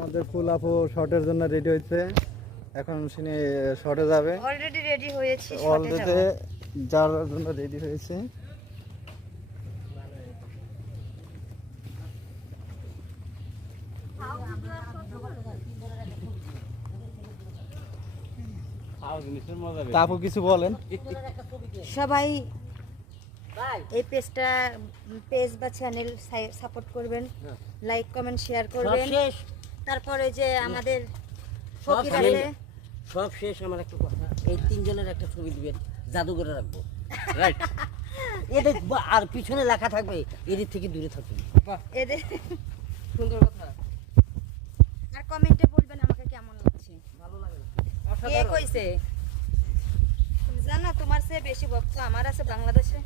আমাদের ফুল আপু শর্টের জন্য রেডি হয়েছে, এখন সিনে শর্টে যাবে। অলরেডি রেডি হয়েছি, শর্টে অলরেডি যাব। যাওয়ার জন্য রেডি হয়েছে। তা আপু কিছু বলেন। সবাই এই পেজ বা চ্যানেল সাপোর্ট করবেন, লাইক কমেন্ট শেয়ার করবেন। তারপরে যে আমাদের ফকির আছে, সব শেষ। আমার একটা কথা, এই তিনজনের একটা ছবি দিবেন, জাদুঘরে রাখবো। রাইট, এদের আর পিছনে লেখা থাকবে এদের থেকে দূরে থাকবে। এদের সুন্দর কথা। আর কমেন্টে বলবেন আমাকে কেমন লাগছে। ভালো লাগে না? কে কইছে? তুমি জানো তোমার চেয়ে বেশি ভক্ত আমার আছে বাংলাদেশে।